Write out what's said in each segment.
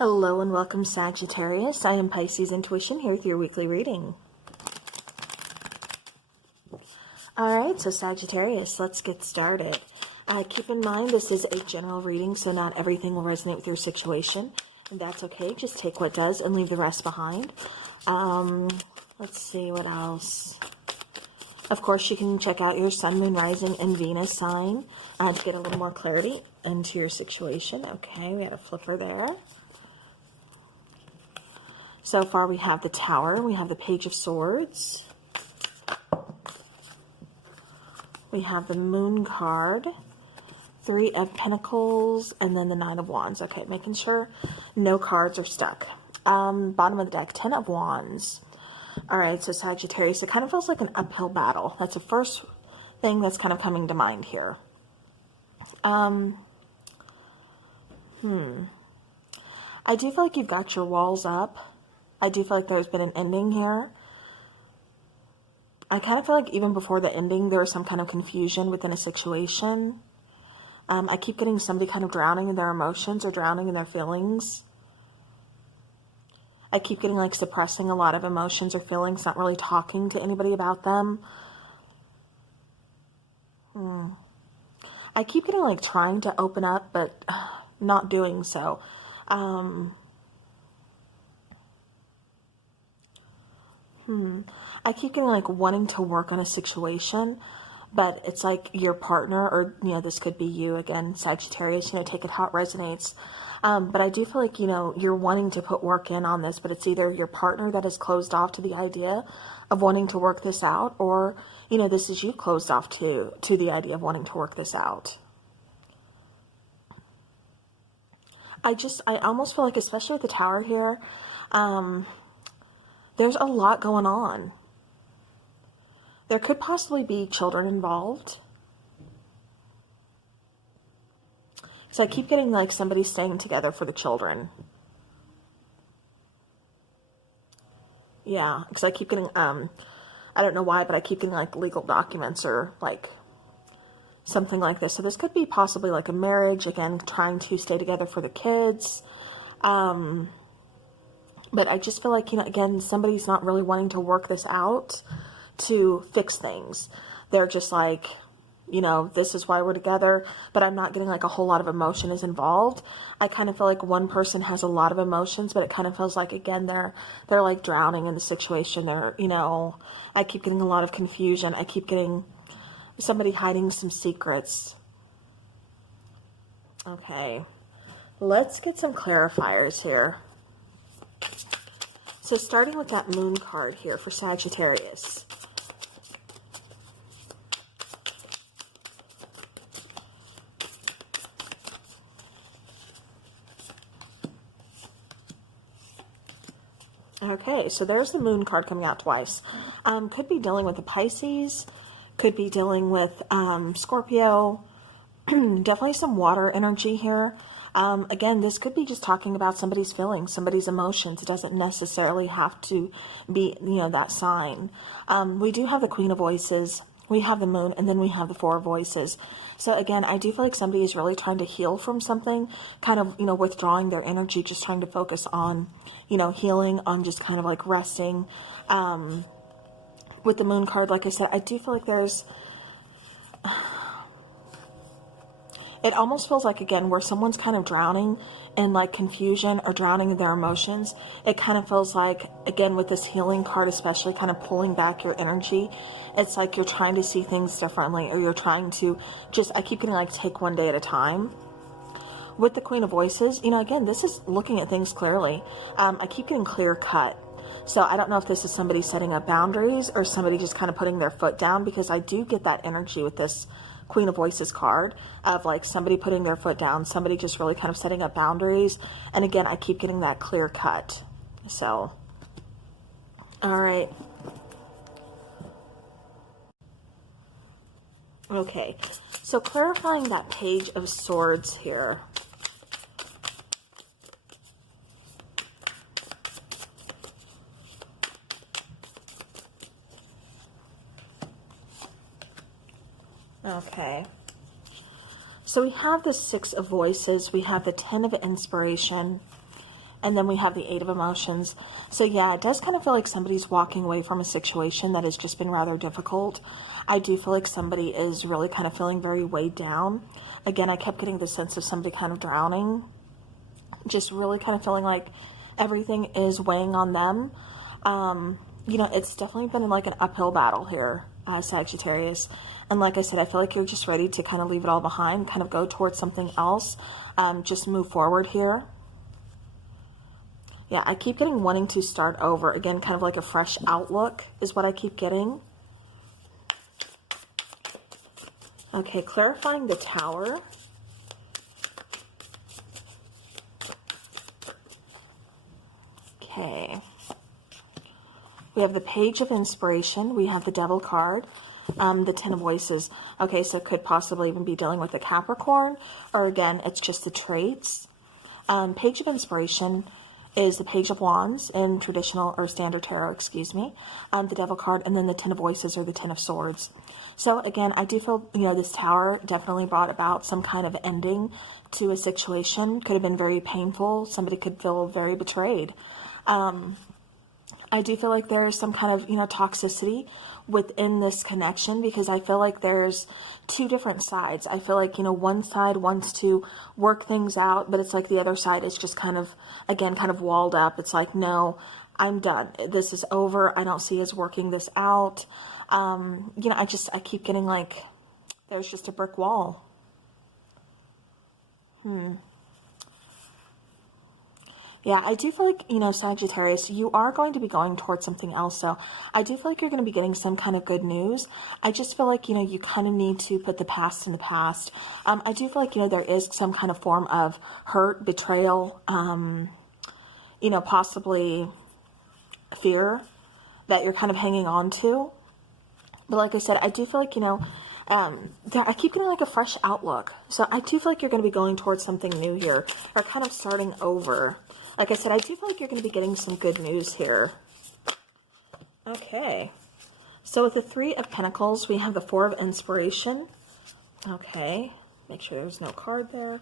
Hello and welcome, Sagittarius. I am Pisces Intuition here with your weekly reading. Alright, so Sagittarius, let's get started. Keep in mind this is a general reading, so not everything will resonate with your situation. And that's okay. Just take what does and leave the rest behind. Let's see what else. Of course, you can check out your Sun, Moon, Rising, and Venus sign to get a little more clarity into your situation. Okay, we had a flipper there. So far we have the Tower, we have the Page of Swords, we have the Moon card, Three of Pentacles, and then the Nine of Wands. Okay, making sure no cards are stuck. Bottom of the deck, Ten of Wands. Alright, so Sagittarius, it kind of feels like an uphill battle. That's the first thing that's kind of coming to mind here. I do feel like you've got your walls up. I do feel like there's been an ending here. I kind of feel like even before the ending, there was some kind of confusion within a situation. I keep getting somebody kind of drowning in their emotions or drowning in their feelings. I keep getting like suppressing a lot of emotions or feelings, not really talking to anybody about them. I keep getting like trying to open up, but not doing so. I keep getting like wanting to work on a situation, but it's like your partner, or, you know, this could be you again, Sagittarius, you know, take it how it resonates. But I do feel like, you know, you're wanting to put work in on this, but it's either your partner that is closed off to the idea of wanting to work this out, or, you know, this is you closed off to the idea of wanting to work this out. I almost feel like, especially with the Tower here, there's a lot going on. There could possibly be children involved. So I keep getting like somebody staying together for the children. Yeah, because I keep getting, I don't know why, but I keep getting like legal documents or like something like this. So this could be possibly like a marriage, again, trying to stay together for the kids. But I just feel like, you know, again, somebody's not really wanting to work this out to fix things. They're just like, you know, this is why we're together, but I'm not getting like a whole lot of emotion is involved. I kind of feel like one person has a lot of emotions, but it kind of feels like, again, they're like drowning in the situation. They're, you know, I keep getting a lot of confusion. I keep getting somebody hiding some secrets. Okay, let's get some clarifiers here. So starting with that Moon card here for Sagittarius. Okay, so there's the Moon card coming out twice. Could be dealing with the Pisces, could be dealing with Scorpio, definitely some water energy here. Again, this could be just talking about somebody's feelings, somebody's emotions. It doesn't necessarily have to be, you know, that sign. We do have the Queen of Voices, we have the Moon, and then we have the Four of Voices. So again, I do feel like somebody is really trying to heal from something, kind of, you know, withdrawing their energy, just trying to focus on, you know, healing, on just kind of like resting. With the Moon card, like I said, I do feel like there's... It almost feels like, again, where someone's kind of drowning in like confusion or drowning in their emotions. It kind of feels like, again, with this healing card, especially kind of pulling back your energy. It's like you're trying to see things differently, or you're trying to just, I keep getting like take one day at a time. With the Queen of Voices, you know, again, this is looking at things clearly. I keep getting clear cut. So I don't know if this is somebody setting up boundaries or somebody just kind of putting their foot down, because I do get that energy with this Queen of Voices card of like somebody putting their foot down, somebody just really kind of setting up boundaries. And again, I keep getting that clear cut. So, all right. Okay, so clarifying that Page of Swords here. Okay. So we have the Six of Voices, we have the Ten of Inspiration, And then we have the Eight of Emotions. So yeah, it does kind of feel like somebody's walking away from a situation that has just been rather difficult. I do feel like somebody is really kind of feeling very weighed down. Again, I kept getting the sense of somebody kind of drowning. Just really kind of feeling like everything is weighing on them. You know, it's definitely been like an uphill battle here, Sagittarius. And like I said, I feel like you're just ready to kind of leave it all behind, kind of go towards something else, just move forward here. Yeah, I keep getting wanting to start over. Again, kind of like a fresh outlook is what I keep getting. Okay, clarifying the Tower. Okay. We have the Page of Inspiration. We have the Devil card. The Ten of Voices. Okay, so it could possibly even be dealing with a Capricorn. Or again, it's just the traits. Page of Inspiration is the Page of Wands in traditional or standard tarot, excuse me, the Devil card, and then the Ten of Voices or the Ten of Swords. So again, I do feel, you know, this Tower definitely brought about some kind of ending to a situation. Could have been very painful. Somebody could feel very betrayed. I do feel like there is some kind of, you know, toxicity within this connection, because I feel like there's two different sides. I feel like, you know, one side wants to work things out, but it's like the other side is just kind of, again, kind of walled up. It's like, no, I'm done. This is over. I don't see us working this out. You know, I keep getting like, there's just a brick wall. Yeah, I do feel like, you know, Sagittarius, you are going to be going towards something else. So I do feel like you're going to be getting some kind of good news. I just feel like, you know, you kind of need to put the past in the past. I do feel like, you know, there is some kind of form of hurt, betrayal, you know, possibly fear that you're kind of hanging on to. But like I said, I do feel like, you know, I keep getting like a fresh outlook. So I do feel like you're going to be going towards something new here, or kind of starting over. Like I said, I do feel like you're going to be getting some good news here. Okay. So with the Three of Pentacles, we have the Four of Inspiration. Okay. Make sure there's no card there.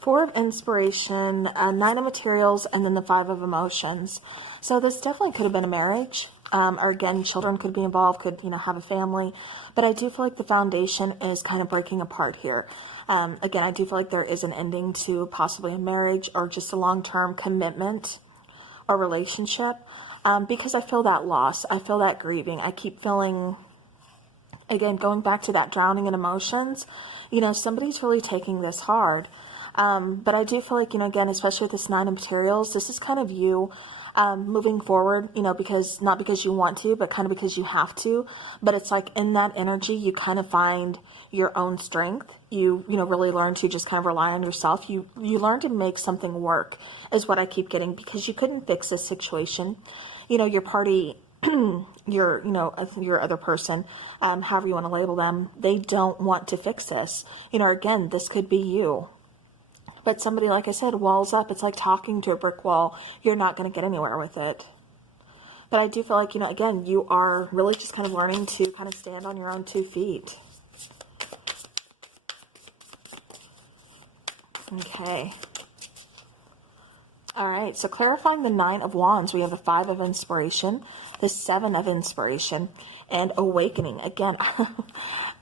Four of Inspiration, Nine of Materials, and then the Five of Emotions. So this definitely could have been a marriage. Or again, children could be involved, could, you know, have a family. But I do feel like the foundation is kind of breaking apart here. Again, I do feel like there is an ending to possibly a marriage or just a long-term commitment or relationship. Because I feel that loss. I feel that grieving. I keep feeling, again, going back to that drowning in emotions, you know, somebody's really taking this hard. But I do feel like, you know, again, especially with this Nine of Materials, this is kind of you moving forward, you know, because not because you want to, but kind of because you have to. But it's like in that energy, you kind of find your own strength. You know, really learn to just kind of rely on yourself. You learn to make something work is what I keep getting, because you couldn't fix this situation. You know, your party, your other person, however you want to label them, they don't want to fix this. You know, again, this could be you. But somebody, like I said, walls up. It's like talking to a brick wall. You're not going to get anywhere with it. But I do feel like, you know, again, you are really just kind of learning to kind of stand on your own 2 feet. Okay. All right. So clarifying the Nine of Wands, we have a Five of Inspiration, the Seven of Inspiration, and Awakening. Again,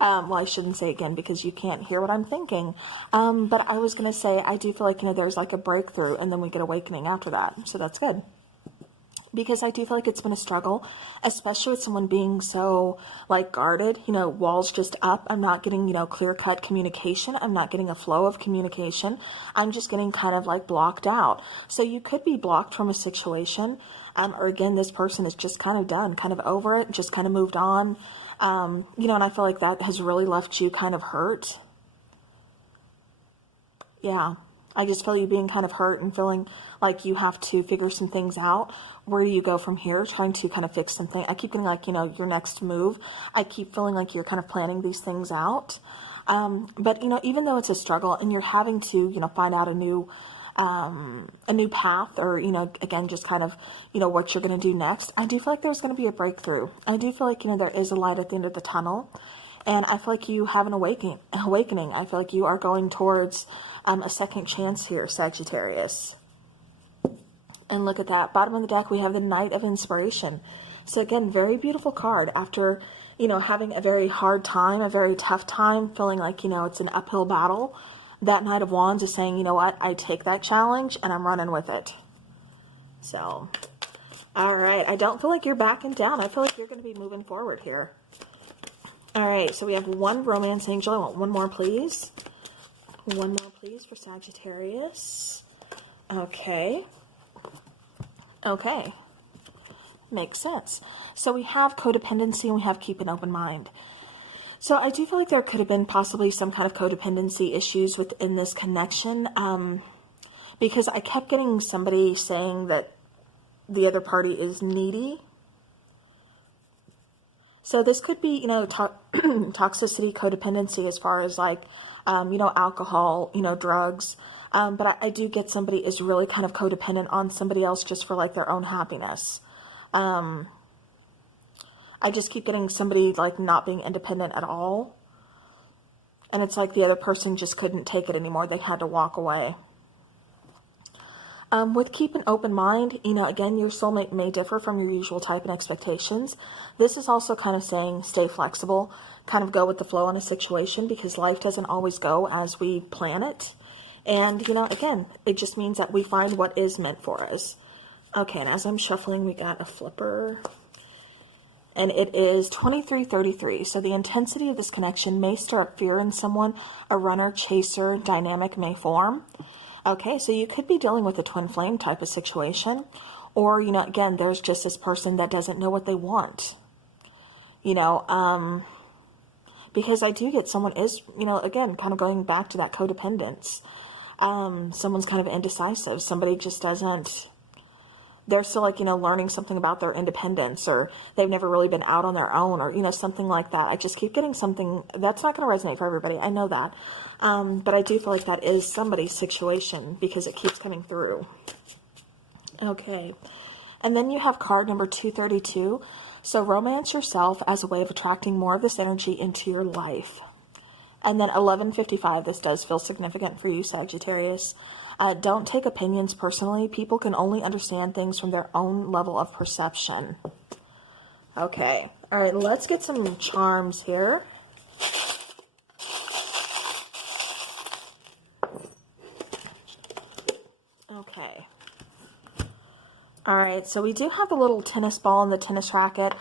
well, I shouldn't say again because you can't hear what I'm thinking. But I was going to say, I do feel like, you know, there's like a breakthrough and then we get awakening after that. So that's good. Because I do feel like it's been a struggle, especially with someone being so like guarded, you know, walls just up. I'm not getting, you know, clear-cut communication. I'm not getting a flow of communication. I'm just getting kind of like blocked out. So you could be blocked from a situation. Or again, this person is just kind of done, kind of over it, just kind of moved on. You know, and I feel like that has really left you kind of hurt. Yeah. I just feel you being kind of hurt and feeling like you have to figure some things out. Where do you go from here? Trying to kind of fix something. I keep getting like, you know, your next move. I keep feeling like you're kind of planning these things out. But, you know, even though it's a struggle and you're having to, you know, find out a new path, or, you know, again, just kind of, you know, what you're going to do next, I do feel like there's going to be a breakthrough. I do feel like, you know, there is a light at the end of the tunnel. And I feel like you have an awakening. I feel like you are going towards a second chance here, Sagittarius. And look at that. Bottom of the deck, we have the Knight of Inspiration. So again, very beautiful card. After, you know, having a very hard time, a very tough time, feeling like, you know, it's an uphill battle, that Knight of Wands is saying, you know what, I take that challenge and I'm running with it. So, all right. I don't feel like you're backing down. I feel like you're going to be moving forward here. All right. So we have one romance angel. I want one more, please. One more, please, for Sagittarius. Okay. Okay. Makes sense. So we have codependency and we have keep an open mind. So I do feel like there could have been possibly some kind of codependency issues within this connection, because I kept getting somebody saying that the other party is needy. So this could be, you know, toxicity, codependency as far as like, you know, alcohol, you know, drugs. But I do get somebody is really kind of codependent on somebody else just for like their own happiness. I just keep getting somebody like not being independent at all. And it's like the other person just couldn't take it anymore. They had to walk away. With keep an open mind, you know, again, your soulmate may differ from your usual type and expectations. This is also kind of saying stay flexible, kind of go with the flow in a situation, because life doesn't always go as we plan it. And, you know, again, it just means that we find what is meant for us. Okay, and as I'm shuffling, we got a flipper. And it is 2333. So the intensity of this connection may stir up fear in someone. A runner-chaser dynamic may form. Okay, so you could be dealing with a twin flame type of situation. Or, you know, again, there's just this person that doesn't know what they want. You know, because I do get someone is, you know, again, kind of going back to that codependence. Someone's kind of indecisive. Somebody just doesn't, they're still like, you know, learning something about their independence, or they've never really been out on their own, or, you know, something like that. I just keep getting something that's not going to resonate for everybody. I know that. But I do feel like that is somebody's situation because it keeps coming through. Okay. And then you have card number 232. So romance yourself as a way of attracting more of this energy into your life. And then 1155, this does feel significant for you, Sagittarius. Don't take opinions personally. People can only understand things from their own level of perception. Okay. All right, let's get some charms here. Okay. All right, so we do have the little tennis ball and the tennis racket.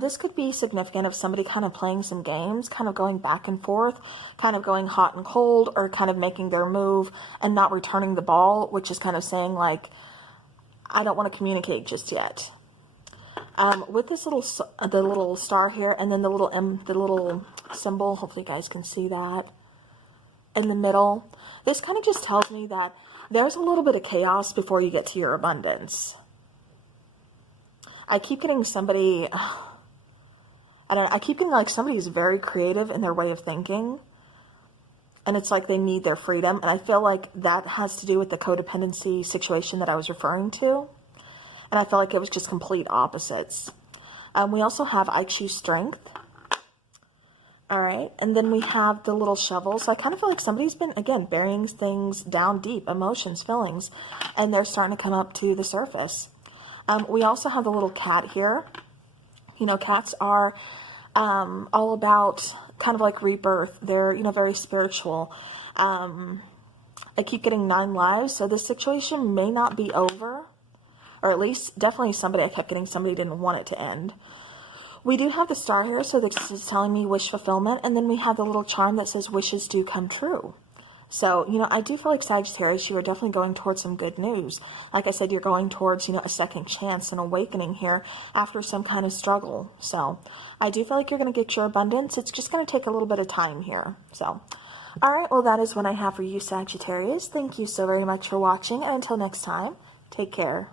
This could be significant of somebody kind of playing some games, kind of going back and forth, kind of going hot and cold, or kind of making their move and not returning the ball, which is kind of saying like, I don't want to communicate just yet. With this little, the little star here, and then the little symbol, hopefully you guys can see that in the middle. This kind of just tells me that there's a little bit of chaos before you get to your abundance. I keep getting somebody, I keep getting like somebody's very creative in their way of thinking. And it's like they need their freedom. And I feel like that has to do with the codependency situation that I was referring to. And I feel like it was just complete opposites. We also have I choose strength. All right. And then we have the little shovel. So I kind of feel like somebody's been, again, burying things down deep, emotions, feelings, and they're starting to come up to the surface. We also have the little cat here. You know, cats are all about kind of like rebirth. They're, you know, very spiritual. I keep getting 9 lives. So this situation may not be over. Or at least definitely somebody, I kept getting somebody didn't want it to end. We do have the star here. So this is telling me wish fulfillment. And then we have the little charm that says wishes do come true. So, you know, I do feel like Sagittarius, you are definitely going towards some good news. Like I said, you're going towards, you know, a second chance, an awakening here after some kind of struggle. So I do feel like you're going to get your abundance. It's just going to take a little bit of time here. So, all right. Well, that is what I have for you, Sagittarius. Thank you so very much for watching. And until next time, take care.